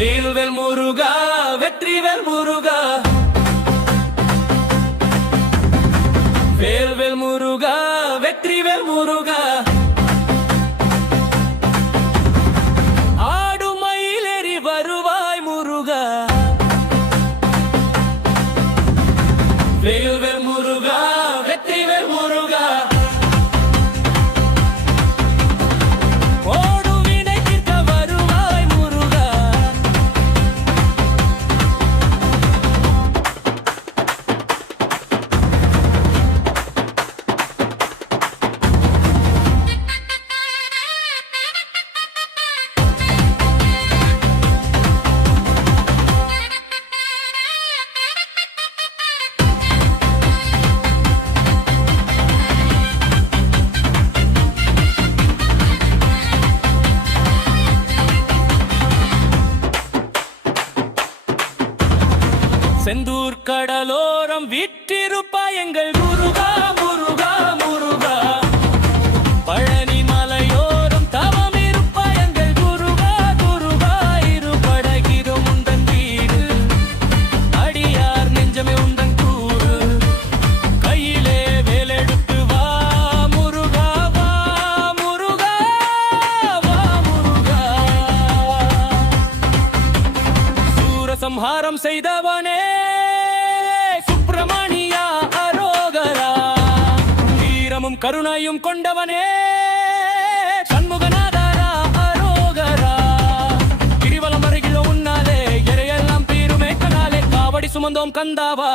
வேல்வெல் முருகா வெற்றிவேல் முருகா. வேல்வெல் முருகா வெற்றிவேல் முருகா. ஆடும் வருவாய் முருகா. வேல்வெல் செந்தூர் கடலோரம் விற்றிருப்பாய் எங்கள் முருகா முருகா முருகா. பழனி மலையோரம் தவம் இருப்பா எங்கள் குருகா குருகா இருபடகிரும் உந்தன் வீடு. அடியார் நெஞ்சமே உந்தன் கூறு. கையிலே வேலெடுத்து வா முருகா வா முருகா வா முருகா. சூரசம்ஹாரம் செய்தவனே. தயவும் கருணையும் கொண்டவனே. சண்முகநாதரா அரோகரா. கிரிவலம் அருகில் உன்னாலே எரையெல்லாம் தீருமே கனாலே காவடி சுமந்தோம் கந்தாவா.